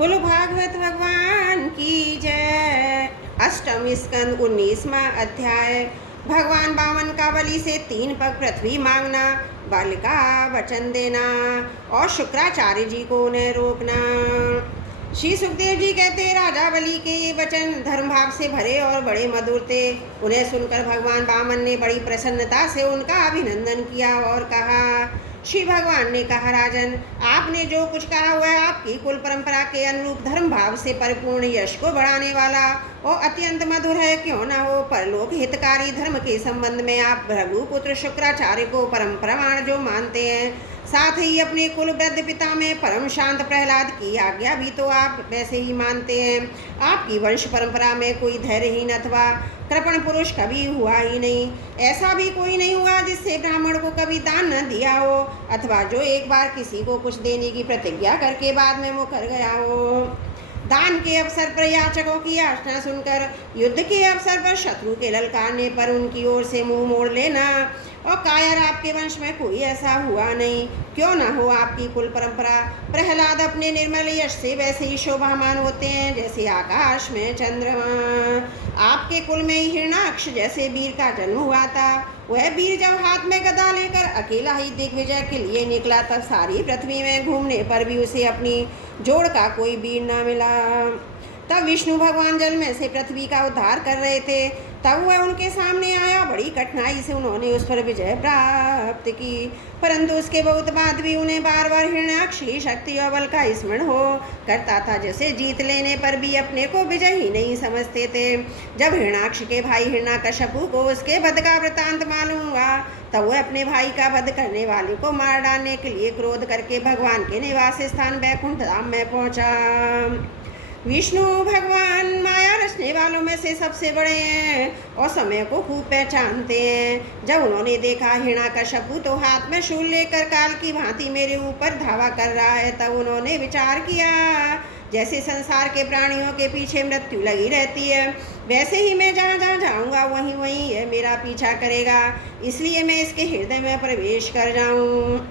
बोलो भागवत भगवान की जय। अष्टम स्कंद 19वां अध्याय। भगवान बामन का बलि से 3 पग पृथ्वी मांगना, बल का वचन देना और शुक्राचार्य जी को उन्हें रोकना। श्री सुखदेव जी कहते, राजा बलि के ये वचन धर्म भाव से भरे और बड़े मधुर थे। उन्हें सुनकर भगवान बामन ने बड़ी प्रसन्नता से उनका अभिनंदन किया और कहा। श्री भगवान ने कहा, राजन, आपने जो कुछ कहा वह आपकी कुल परंपरा के अनुरूप धर्म भाव से परिपूर्ण यश को बढ़ाने वाला और अत्यंत मधुर है। क्यों न हो, परलोक हितकारी धर्म के संबंध में आप भृगुपुत्र शुक्राचार्य को परम प्रमाण जो मानते हैं, साथ ही अपने कुल वृद्ध पिता में परम शांत प्रहलाद की आज्ञा भी तो आप वैसे ही मानते हैं। आपकी वंश परंपरा में कोई धैर्यहीन अथवा कृपण पुरुष कभी हुआ ही नहीं। ऐसा भी कोई नहीं हुआ जिससे ब्राह्मण को कभी दान न दिया हो, अथवा जो एक बार किसी को कुछ देने की प्रतिज्ञा करके बाद में मुकर गया हो। दान के अवसर पर याचकों की याचना सुनकर, युद्ध के अवसर पर शत्रु के ललकारने पर उनकी ओर से मुंह मोड़ लेना, और कायर आपके वंश में कोई ऐसा हुआ नहीं। क्यों न हो, आपकी कुल परंपरा प्रहलाद अपने निर्मल यश से वैसे ही शोभामान होते हैं जैसे आकाश में चंद्रमा। आपके कुल में ही हिरणाक्ष जैसे वीर का जन्म हुआ था। वह वीर जब हाथ में गदा लेकर अकेला ही दिग्विजय के लिए निकला, तब सारी पृथ्वी में घूमने पर भी उसे अपनी जोड़ का कोई वीर न मिला। तब विष्णु भगवान जल में से पृथ्वी का उद्धार कर रहे थे, तब वह उनके सामने आया। बड़ी कठिनाई से उन्होंने उस पर विजय प्राप्त की, परंतु उसके बहुत बाद भी उन्हें बार बार हिरण्याक्ष की शक्ति और बल का स्मरण हो करता था, जैसे जीत लेने पर भी अपने को विजय ही नहीं समझते थे। जब हिरण्याक्ष के भाई हिरण्याकश्यपु को उसके वध का वृतांत मालूम हुआ, तब वह अपने भाई का वध करने वाले को मार डालने के लिए क्रोध करके भगवान के निवास स्थान वैकुंठ धाम में पहुंचा। विष्णु भगवान माया रचने वालों में से सबसे बड़े हैं और समय को खूब पहचानते हैं। जब उन्होंने देखा हिरण्याकश्यपु तो हाथ में शूल लेकर काल की भांति मेरे ऊपर धावा कर रहा है, तब उन्होंने विचार किया, जैसे संसार के प्राणियों के पीछे मृत्यु लगी रहती है, वैसे ही मैं जहाँ जहाँ जाऊँगा वहीं वहीं यह मेरा पीछा करेगा। इसलिए मैं इसके हृदय में प्रवेश कर जाऊँ,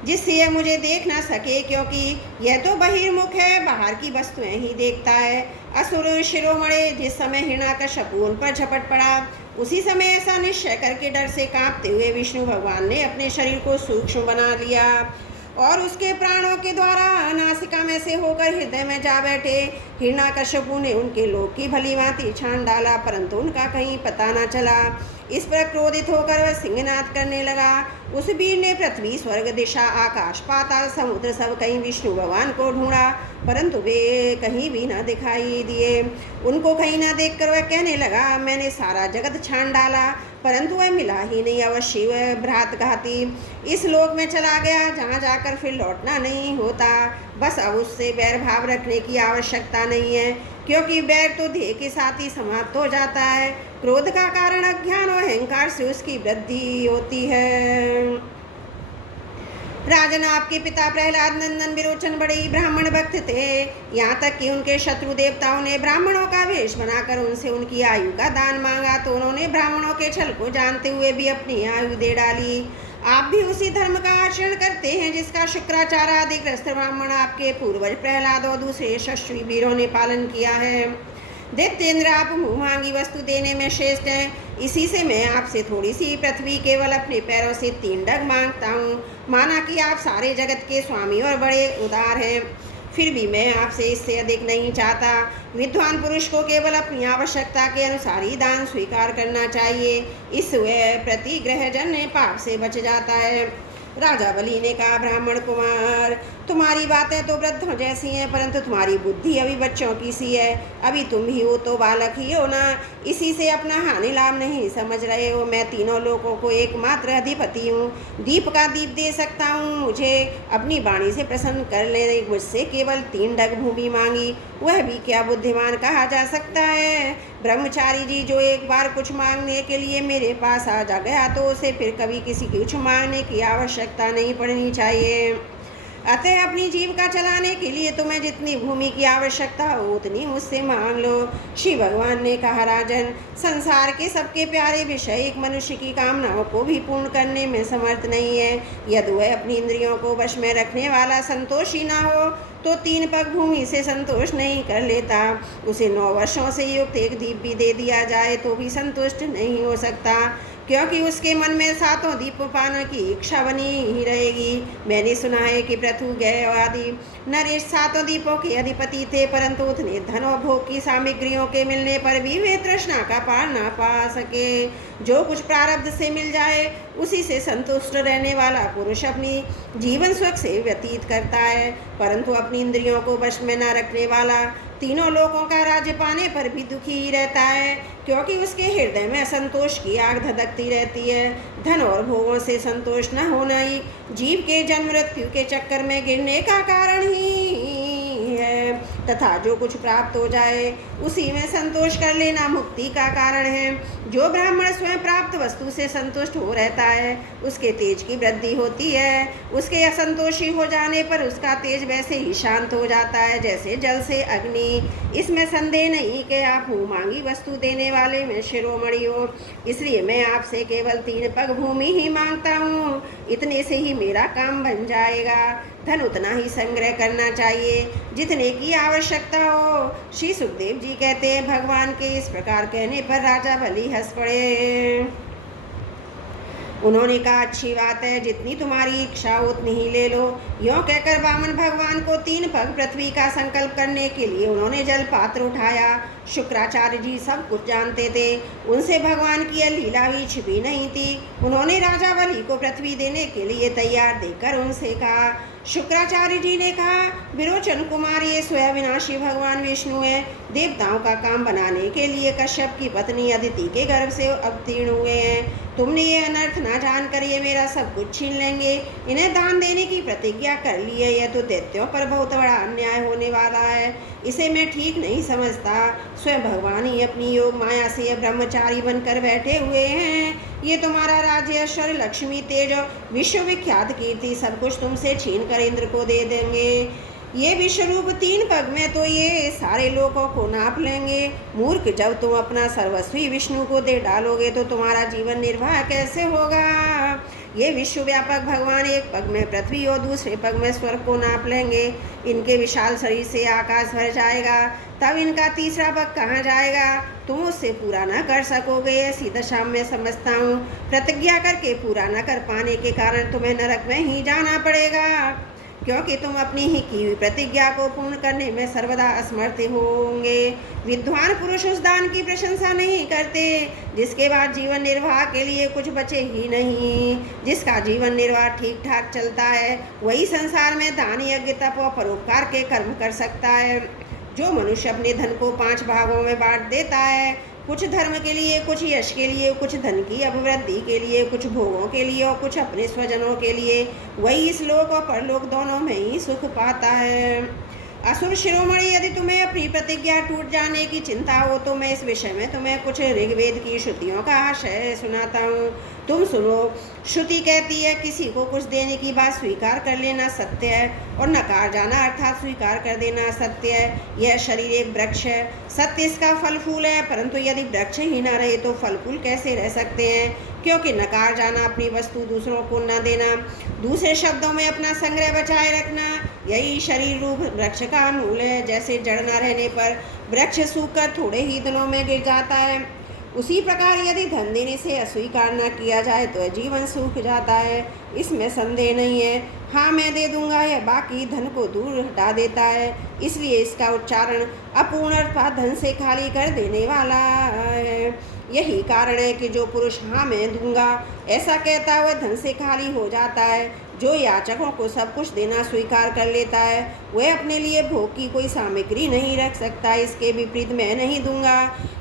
जिससे यह मुझे देख ना सके, क्योंकि यह तो बहिर्मुख है, बाहर की वस्तुएं ही देखता है। असुर शिरोमणि जिस समय हिरण्याकश्यपु उन पर झपट पड़ा, उसी समय ऐसा निश्चय करके डर से कांपते हुए विष्णु भगवान ने अपने शरीर को सूक्ष्म बना लिया और उसके प्राणों के द्वारा नासिका में से होकर हृदय में जा बैठे। हिरण्याकश्यपु ने उनके लोक की भली भांति छान डाला, परंतु उनका कहीं पता न चला। इस पर क्रोधित होकर वह सिंहनाद करने लगा। उस वीर ने पृथ्वी, स्वर्ग, दिशा, आकाश, पाताल, समुद्र सब कहीं विष्णु भगवान को ढूंढा, परंतु वे कहीं भी न दिखाई दिए। उनको कहीं न देखकर वह कहने लगा, मैंने सारा जगत छान डाला, परंतु वह मिला ही नहीं। अवश्य वह भ्रातघाती इस लोक में चला गया, जहाँ जाकर फिर लौटना नहीं होता। बस अब उससे बैर भाव रखने की आवश्यकता नहीं है, क्योंकि बैर तो देह के साथ ही समाप्त हो जाता है। क्रोध का कारण अज्ञान और अहंकार से उसकी वृद्धि होती है। राजन, आपके पिता प्रहलाद नंदन विरोचन बड़े ही ब्राह्मण भक्त थे। यहाँ तक कि उनके शत्रु देवताओं ने ब्राह्मणों का वेश बनाकर उनसे उनकी आयु का दान मांगा, तो उन्होंने ब्राह्मणों के छल को जानते हुए भी अपनी आयु दे डाली। आप भी उसी धर्म का आचरण करते हैं जिसका शुक्राचार्य आदि ग्रस्त ब्राह्मण आपके पूर्वज प्रहलाद और दूसरे यशस्वी वीरों ने पालन किया है। दैत्येंद्र, आप मुँह मांगी वस्तु देने में श्रेष्ठ हैं। इसी से मैं आपसे थोड़ी सी पृथ्वी केवल अपने पैरों से 3 डग मांगता हूँ। माना कि आप सारे जगत के स्वामी और बड़े उदार हैं, फिर भी मैं आपसे इससे अधिक नहीं चाहता। विद्वान पुरुष को केवल अपनी आवश्यकता के अनुसार ही दान स्वीकार करना चाहिए, इससे प्रतिग्रहजन्य पाप से बच जाता है। राजा बलि ने कहा, ब्राह्मण कुमार, तुम्हारी बातें तो वृद्धों जैसी हैं, परंतु तुम्हारी बुद्धि अभी बच्चों की सी है। अभी तुम ही हो तो बालक ही हो ना, इसी से अपना हानि लाभ नहीं समझ रहे हो। मैं तीनों लोगों को एकमात्र अधिपति हूँ, दीप का दीप दे सकता हूँ। मुझे अपनी वाणी से प्रसन्न कर ले। मुझसे केवल 3 डग भूमि मांगी, वह भी क्या बुद्धिमान कहा जा सकता है। ब्रह्मचारी जी जो एक बार कुछ मांगने के लिए मेरे पास आ जा गया, तो उसे फिर कभी किसी कुछ मांगने की आवश्यकता नहीं पड़नी चाहिए। अतः अपनी जीविका चलाने के लिए तुम्हें जितनी भूमि की आवश्यकता हो उतनी मुझसे मांग लो। श्री भगवान ने कहा, राजन, संसार के सबके प्यारे विषय एक मनुष्य की कामनाओं को भी पूर्ण करने में समर्थ नहीं है। यदि वह अपनी इंद्रियों को वश में रखने वाला संतोषी ना हो तो 3 पग भूमि से संतोष नहीं कर लेता। उसे 9 वर्षों से युक्त एक दीप भी दे दिया जाए तो भी संतुष्ट नहीं हो सकता, क्योंकि उसके मन में 7 दीप पाने की इच्छा बनी ही रहेगी। मैंने सुना है कि पृथु गय आदि नरेश 7 दीपों के अधिपति थे, परंतु उतने धन और भोग की सामग्रियों के मिलने पर भी वे तृष्णा का पार ना पा सके। जो कुछ प्रारब्ध से मिल जाए उसी से संतुष्ट रहने वाला पुरुष अपनी जीवन सुख से व्यतीत करता है, परंतु अपनी इंद्रियों को वश में न रखने वाला तीनों लोकों का राज्य पाने पर भी दुखी ही रहता है, क्योंकि उसके हृदय में असंतोष की आग धधकती रहती है। धन और भोगों से संतोष न होना ही जीव के जन्म मृत्यु के चक्कर में गिरने का कारण ही है, तथा जो कुछ प्राप्त हो जाए उसी में संतोष कर लेना मुक्ति का कारण है। जो ब्राह्मण स्वयं प्राप्त वस्तु से संतुष्ट हो रहता है उसके तेज की वृद्धि होती है। उसके असंतोषी हो जाने पर उसका तेज वैसे ही शांत हो जाता है जैसे जल से अग्नि। इसमें संदेह नहीं कि आप मुँह मांगी वस्तु देने वाले में शिरोमणि हो, इसलिए मैं आपसे केवल 3 पग भूमि ही मांगता हूँ। इतने से ही मेरा काम बन जाएगा। धन उतना ही संग्रह करना चाहिए जितने की आवश्यकता हो। श्री सुखदेव जी कहते हैं, भगवान के इस प्रकार कहने पर राजा बलि हंस पड़े। उन्होंने कहा, अच्छी बात है, जितनी तुम्हारी इच्छा उतनी ही ले लो। यों कहकर वामन भगवान को 3 पग पृथ्वी का संकल्प करने के लिए उन्होंने जल पात्र उठाया। शुक्राचार्य जी सब कुछ जानते थे, उनसे भगवान की यह लीला भी छिपी नहीं थी। उन्होंने राजा बलि को पृथ्वी देने के लिए तैयार देखकर उनसे कहा। शुक्राचार्य जी ने कहा, विरोचन कुमार, ये स्वयं विनाशी भगवान विष्णु है। देवताओं का काम बनाने के लिए कश्यप की पत्नी अदिति के गर्भ से अवतीर्ण हुए हैं। तुमने ये अनर्थ ना जानकर ये मेरा सब कुछ छीन लेंगे। इन्हें दान देने की प्रतिज्ञा कर ली है। यह तो दैत्यों पर बहुत बड़ा अन्याय होने वाला है, इसे मैं ठीक नहीं समझता। स्वयं भगवान ही अपनी योग माया से ब्रह्मचारी बनकर बैठे हुए हैं। ये तुम्हारा राज्य, ऐश्वर्य, लक्ष्मी, तेज और विश्वविख्यात कीर्ति सब कुछ तुमसे छीन कर इंद्र को दे देंगे। ये विश्वरूप 3 पग में तो ये सारे लोगों को नाप लेंगे। मूर्ख, जब तुम अपना सर्वस्वी विष्णु को दे डालोगे तो तुम्हारा जीवन निर्वाह कैसे होगा। ये विश्वव्यापक भगवान एक पग में पृथ्वी और दूसरे पग में स्वर्ग को नाप लेंगे। इनके विशाल शरीर से आकाश भर जाएगा, तब इनका तीसरा पग कहाँ जाएगा। तुम उससे पूरा न कर सकोगे, ऐसी दशा में समझता हूँ। प्रतिज्ञा करके पूरा न कर पाने के कारण तुम्हें नरक में ही जाना पड़ेगा, क्योंकि तुम अपनी ही की हुई प्रतिज्ञा को पूर्ण करने में सर्वदा असमर्थ होंगे। विद्वान पुरुष उस दान की प्रशंसा नहीं करते जिसके बाद जीवन निर्वाह के लिए कुछ बचे ही नहीं। जिसका जीवन निर्वाह ठीक ठाक चलता है वही संसार में दान, यज्ञ, तप और परोपकार के कर्म कर सकता है। जो मनुष्य अपने धन को 5 भागों में बांट देता है, कुछ धर्म के लिए, कुछ यश के लिए, कुछ धन की अभिवृद्धि के लिए, कुछ भोगों के लिए और कुछ अपने स्वजनों के लिए, वही इस लोक और परलोक दोनों में ही सुख पाता है। असुर शिरोमणि, यदि तुम्हें अपनी प्रतिज्ञा टूट जाने की चिंता हो तो मैं इस विषय में तुम्हें कुछ ऋग्वेद की श्रुतियों का आशय सुनाता हूँ। तुम सुनो। श्रुति कहती है, किसी को कुछ देने की बात स्वीकार कर लेना सत्य है और नकार जाना अर्थात स्वीकार कर देना सत्य है। यह शरीर एक वृक्ष है, सत्य इसका फल फूल है, परंतु यदि वृक्ष ही न रहे तो फल फूल कैसे रह सकते हैं। क्योंकि नकार जाना अपनी वस्तु दूसरों को न देना, दूसरे शब्दों में अपना संग्रह बचाए रखना, यही शरीर रूप वृक्ष का मूल है। जैसे जड़ न रहने पर वृक्ष सूखकर थोड़े ही दिनों में गिर जाता है, उसी प्रकार यदि धन देने से अस्वीकार न किया जाए तो जीवन सूख जाता है। इसमें संदेह नहीं है। हाँ मैं दे दूंगा, यह बाकी धन को दूर हटा देता है, इसलिए इसका उच्चारण अपूर्ण अर्थात धन से खाली कर देने वाला है। यही कारण है कि जो पुरुष हाँ मैं दूंगा ऐसा कहता हुआ धन से खाली हो जाता है। जो याचकों को सब कुछ देना स्वीकार कर लेता है वह अपने लिए भोग की कोई सामग्री नहीं रख सकता। इसके विपरीत मैं नहीं दूंगा,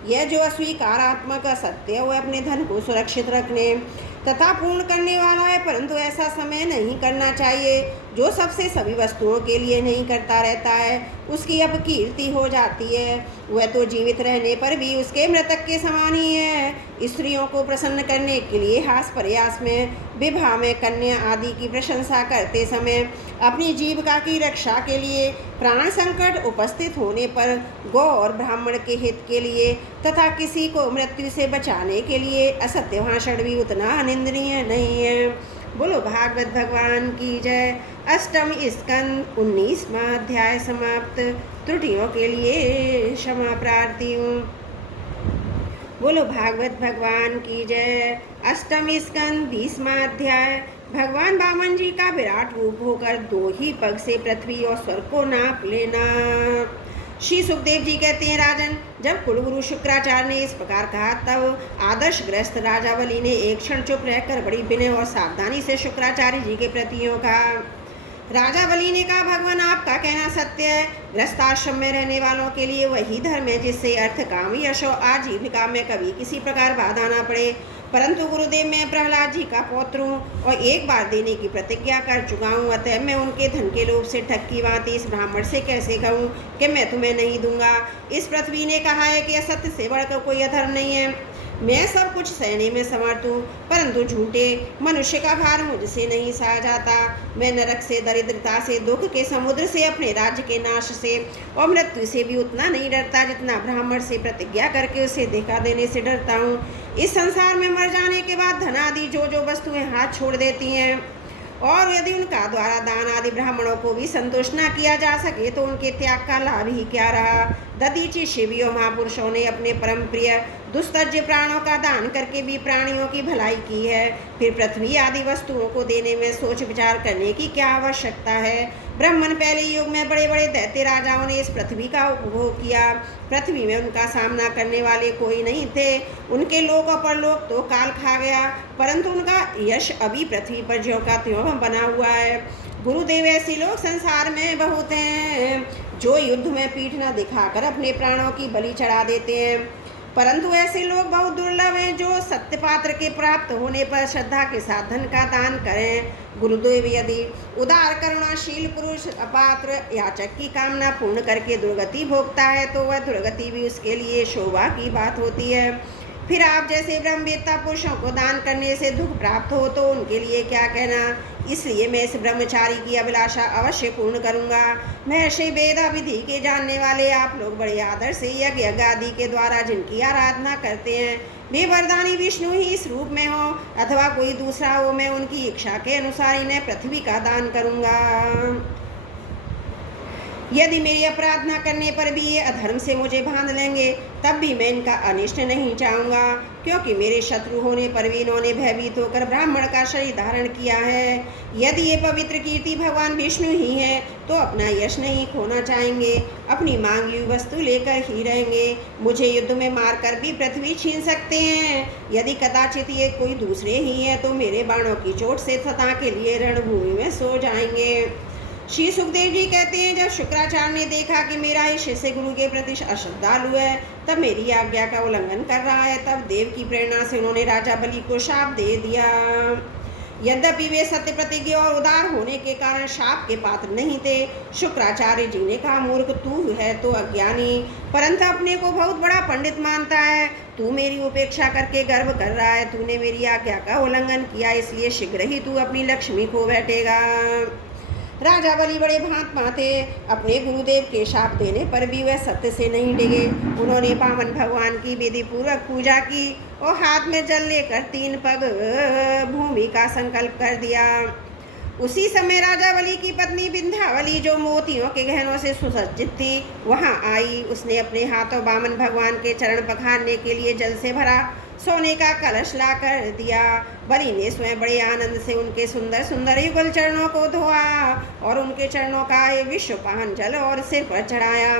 यह जो अस्वीकारात्मक असत्य है वह अपने धन को सुरक्षित रखने तथा पूर्ण करने वाला है, परंतु ऐसा समय नहीं करना चाहिए। जो सबसे सभी वस्तुओं के लिए नहीं करता रहता है उसकी अपकीर्ति हो जाती है। वह तो जीवित रहने पर भी उसके मृतक के समान ही है। स्त्रियों को प्रसन्न करने के लिए हास प्रयास में, विवाह में, कन्या आदि की प्रशंसा करते समय, अपनी जीविका की रक्षा के लिए, प्राण संकट उपस्थित होने पर, गौ और ब्राह्मण के हित के लिए तथा किसी को मृत्यु से बचाने के लिए असत्य भाषण भी उतना अनिंदनीय नहीं है। बोलो भागवत भगवान की जय। अष्टम स्कंद 19वां अध्याय समाप्त। त्रुटियों के लिए क्षमा प्रार्थी हूँ। बोलो भागवत भगवान की जय। अष्टम स्कंद 20वां अध्याय। भगवान वामन जी का विराट रूप होकर 2 ही पग से पृथ्वी और स्वर्ग को नाप लेना। श्री सुखदेव जी कहते हैं, राजन, जब कुलगुरु शुक्राचार्य ने इस प्रकार कहा तब आदर्श ग्रस्त राजावली ने एक क्षण चुप रहकर बड़ी विनय और सावधानी से शुक्राचार्य जी के प्रति कहा। राजावली ने कहा, भगवान, आपका कहना सत्य है। गृहस्थाश्रम में रहने वालों के लिए वही धर्म है जिससे अर्थ, काम, यश और आजीविका में कभी किसी प्रकार बाधा ना पड़े। परंतु गुरुदेव, मैं प्रहलाद जी का पौत्र हूँ और एक बार देने की प्रतिज्ञा कर चुका हूँ। अतः मैं उनके धन के लोभ से ठग की भांति इस ब्राह्मण से कैसे कहूँ कि मैं तुम्हें नहीं दूंगा। इस पृथ्वी ने कहा है कि असत्य से बढ़कर कोई अधर्म नहीं है। मैं सब कुछ सहने में समर्थ हूँ, परंतु झूठे मनुष्य का भार मुझसे नहीं सहा जाता। मैं नरक से, दरिद्रता से, दुख के समुद्र से, अपने राज्य के नाश से और मृत्यु से भी उतना नहीं डरता जितना ब्राह्मण से प्रतिज्ञा करके उसे धोखा देने से डरता हूँ। इस संसार में मर जाने के बाद धन आदि जो वस्तुएं हाथ छोड़ देती हैं और यदि उनका द्वारा दान आदि ब्राह्मणों को भी संतुष्ट न किया जा सके तो उनके त्याग का लाभ ही क्या रहा। दधीचि शिवियों महापुरुषों ने अपने परम प्रिय दुस्तज्य प्राणों का दान करके भी प्राणियों की भलाई की है। फिर पृथ्वी आदि वस्तुओं को देने में सोच विचार करने की क्या आवश्यकता है। ब्राह्मण पहले युग में बड़े बड़े दैत्य राजाओं ने इस पृथ्वी का उपभोग किया। पृथ्वी में उनका सामना करने वाले कोई नहीं थे। उनके लोक और परलोक तो काल खा गया, परंतु उनका यश अभी पृथ्वी पर ज्यों का त्यों बना हुआ है। गुरुदेव, ऐसे लोग संसार में बहुत हैं जो युद्ध में पीठ न दिखाकर अपने प्राणों की बलि चढ़ा देते हैं, परंतु ऐसे लोग बहुत दुर्लभ हैं जो सत्य पात्र के प्राप्त होने पर श्रद्धा के साथ धन का दान करें। गुरुदेव, यदि उदार करुणाशील पुरुष अपात्र याचक की कामना पूर्ण करके दुर्गति भोगता है तो वह दुर्गति भी उसके लिए शोभा की बात होती है। फिर आप जैसे ब्रह्मवेत्ता पुरुषों को दान करने से दुख प्राप्त हो तो उनके लिए क्या कहना। इसलिए मैं इस ब्रह्मचारी की अभिलाषा अवश्य पूर्ण करूंगा। महर्षि वेद विधि के जानने वाले आप लोग बड़े आदर से यज्ञ आदि के द्वारा जिनकी आराधना करते हैं, वे वरदानी विष्णु ही इस रूप में हो अथवा कोई दूसरा हो, मैं उनकी इच्छा के अनुसार इन्हें पृथ्वी का दान करूंगा। यदि मेरी अपराधना करने पर भी ये अधर्म से मुझे बांध लेंगे तब भी मैं इनका अनिष्ट नहीं चाहूँगा, क्योंकि मेरे शत्रु होने पर भी इन्होंने भयभीत होकर ब्राह्मण का शरीर धारण किया है। यदि ये पवित्र कीर्ति भगवान विष्णु ही है तो अपना यश नहीं खोना चाहेंगे, अपनी मांगी हुई वस्तु लेकर ही रहेंगे। मुझे युद्ध में मारकर भी पृथ्वी छीन सकते हैं। यदि कदाचित ये कोई दूसरे ही है तो मेरे बाणों की चोट से सदा के लिए रणभूमि में सो जाएंगे। श्री सुखदेव जी कहते हैं, जब शुक्राचार्य ने देखा कि मेरा ये शिष्य गुरु के प्रति अश्रद्धालु है, तब मेरी आज्ञा का उल्लंघन कर रहा है, तब देव की प्रेरणा से उन्होंने राजा बलि को शाप दे दिया। यद्यपि वे सत्य प्रतिज्ञ और उदार होने के कारण शाप के पात्र नहीं थे। शुक्राचार्य जी ने कहा, मूर्ख तू है तो अज्ञानी, परंतु अपने को बहुत बड़ा पंडित मानता है। तू मेरी उपेक्षा करके गर्व कर रहा है। तूने मेरी आज्ञा का उल्लंघन किया, इसलिए शीघ्र ही तू अपनी लक्ष्मी खो बैठेगा। राजा बलि बड़े महात्मा थे। अपने गुरुदेव के शाप देने पर भी वह सत्य से नहीं डिगे। उन्होंने वामन भगवान की विधि पूर्वक पूजा की और हाथ में जल लेकर 3 पग भूमि का संकल्प कर दिया। उसी समय राजा बलि की पत्नी विंध्यावली, जो मोतियों के गहनों से सुसज्जित थी, वहां आई। उसने अपने हाथों वामन भगवान के चरण पखारने के लिए जल से भरा सोने का कलश ला कर दिया। बलि ने स्वयं बड़े आनंद से उनके सुंदर सुंदर युगल चरणों को धोआ और उनके चरणों का विश्वपान जल और सिर पर चढ़ाया।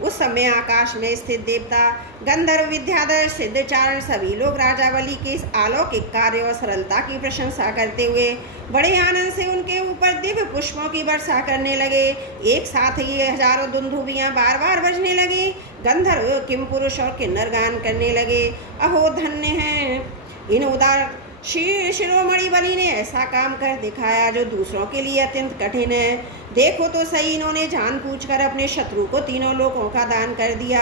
उस समय आकाश में स्थित देवता, गंधर्व, विद्याधर, सिद्धचारण सभी लोग राजा बलि के इस अलौकिक कार्य और सरलता की प्रशंसा करते हुए बड़े आनंद से उनके ऊपर दिव्य पुष्पों की वर्षा करने लगे। एक साथ ही हजारों दुंदुभियां बार बार बजने लगी। गंधर्व, किम पुरुष और किन्नर गान करने लगे, अहो धन्य हैं इन उदार शिरोमणि बलि ने ऐसा काम कर दिखाया जो दूसरों के लिए अत्यंत कठिन है। देखो तो सही, इन्होंने जानबूझकर अपने शत्रु को 3 लोकों का दान कर दिया।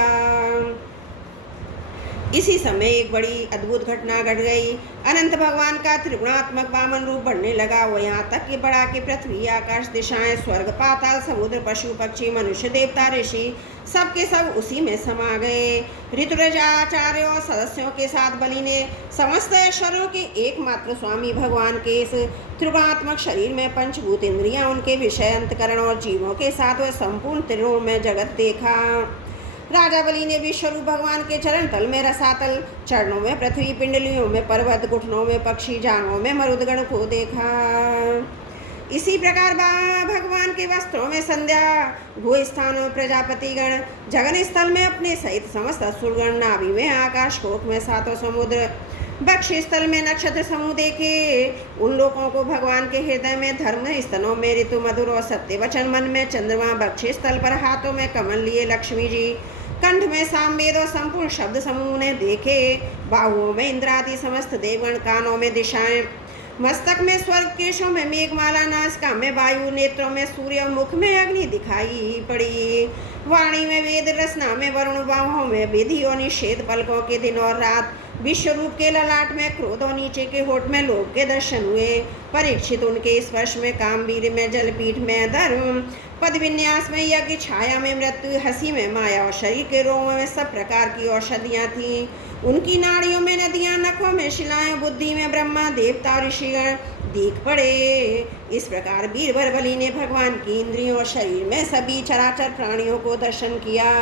इसी समय एक बड़ी अद्भुत घटना घट गई। अनंत भगवान का त्रिगुणात्मक वामन रूप बढ़ने लगा। वो यहाँ तक कि बढ़ा कि पृथ्वी, आकाश, दिशाएं, स्वर्ग, पाताल, समुद्र, पशु, पक्षी, मनुष्य, देवता, ऋषि सबके सब उसी में समा गए। ऋतुराज आचार्य और सदस्यों के साथ बलि ने समस्त ऐश्वर्यों के एकमात्र स्वामी भगवान के इस त्रिगुणात्मक शरीर में पंचभूत इंद्रियां, उनके विषय, अंतकरण और जीवों के साथ वह संपूर्ण त्रिगुण में जगत देखा। राजा बलि ने विश्वरूप भगवान के चरण तल में रसातल, चरणों में पृथ्वी, पिंडलियों में पर्वत, घुटनों में पक्षी, जांघों में मरुदगण को देखा। इसी प्रकार भगवान के वस्त्रों में संध्या, भूस्थानों प्रजापतिगण, जगन स्थल में अपने सहित समस्त असुरगण, नाभि में आकाश, कोख में सातों समुद्र, वक्ष स्थल में नक्षत्र समूह देखे। उन लोगों को भगवान के हृदय में धर्म, स्तनों में ऋतु मधुर और सत्य वचन, मन में चंद्रमा, वक्ष स्थल पर हाथों में कमल लिए लक्ष्मी जी, कंठ में सामवेद और संपूर्ण शब्द समूह ने देखे। बाहुओं में इंद्रादि समस्त देवगण, कानों में दिशाएं, मस्तक में स्वर्ग, केशों में मेघमाला, नासिका में वायु, नेत्रों में सूर्य, मुख में अग्नि दिखाई पड़ी। वाणी में वेद, रसना में वरुण, बाहों में विधि और निषेध, पलकों के दिन और रात, विश्वरूप के ललाट में क्रोध और नीचे के होठ में लोभ के दर्शन हुए। परीक्षित उनके स्पर्श में कामवीर में, जलपीठ में धर्म, पद विन्यास में यज्ञ, छाया में मृत्यु, हंसी में माया और शरीर के रोगों में सब प्रकार की औषधियाँ थीं। उनकी नाड़ियों में नदियाँ, नखों में शिलाएं, बुद्धि में ब्रह्मा, देवता, ऋषिगण दिख पड़े। इस प्रकार बीरबल बलि ने भगवान की इंद्रियों और शरीर में सभी चराचर प्राणियों को दर्शन किया।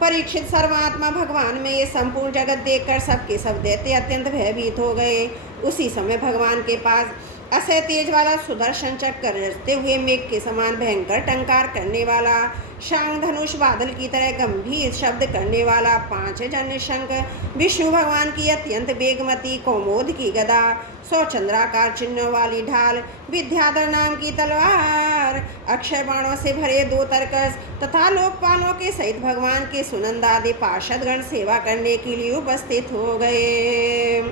परीक्षित सर्वात्मा भगवान में ये संपूर्ण जगत देखकर सबके सब दैत्य अत्यंत भयभीत हो गए। उसी समय भगवान के पास असह तेज वाला सुदर्शन चक्र, रचते हुए मेघ के समान भयंकर टंकार करने वाला, शांग धनुष बादल की तरह गंभीर शब्द करने वाला 5 जन्य शंख, विष्णु भगवान की अत्यंत वेगमती कौमोद की गदा, 100 चंद्राकार चिन्हों वाली ढाल, विद्याधर नाम की तलवार, अक्षय बाणों से भरे 2 तरकस तथा लोकपालों के सहित भगवान के सुनंदादि पार्षदगण सेवा करने के लिए उपस्थित हो गए।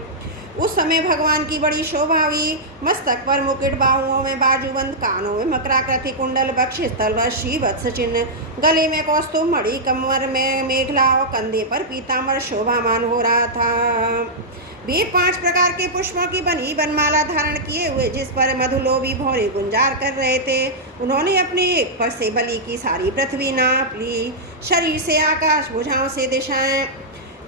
उस समय भगवान की बड़ी शोभा हुई। मस्तक पर मुकुट, बाहुओं में बाजूबंद, कानों में मकराकृति कुंडल, वक्ष स्थल पर श्री वत्स चिन्ह, गले में कौस्तुभ मणि, कमर में मेघला और कंधे पर पीताम्बर शोभामान हो रहा था। वे 5 प्रकार के पुष्पों की बनी बनमाला धारण किए हुए, जिस पर मधुलोभी भौरे गुंजार कर रहे थे। उन्होंने अपने एक पर से बलि की सारी पृथ्वी नाप ली, शरीर से आकाश, भुजाओं से दिशाएं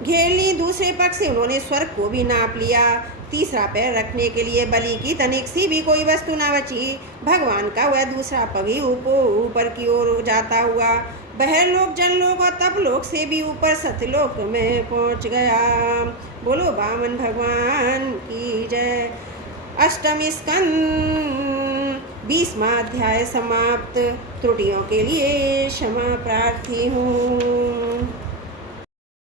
घेर ली। दूसरे पक्ष से उन्होंने स्वर्ग को भी नाप लिया। तीसरा पैर रखने के लिए बलि की तनिक सी भी कोई वस्तु न बची। भगवान का वह दूसरा पग ही ऊपर की ओर जाता हुआ बहरलोक, जनलोक और तपलोक से भी ऊपर सतलोक में पहुंच गया। बोलो वामन भगवान की जय। अष्टम स्कंद 20वां अध्याय समाप्त। त्रुटियों के लिए क्षमा प्रार्थी हूँ।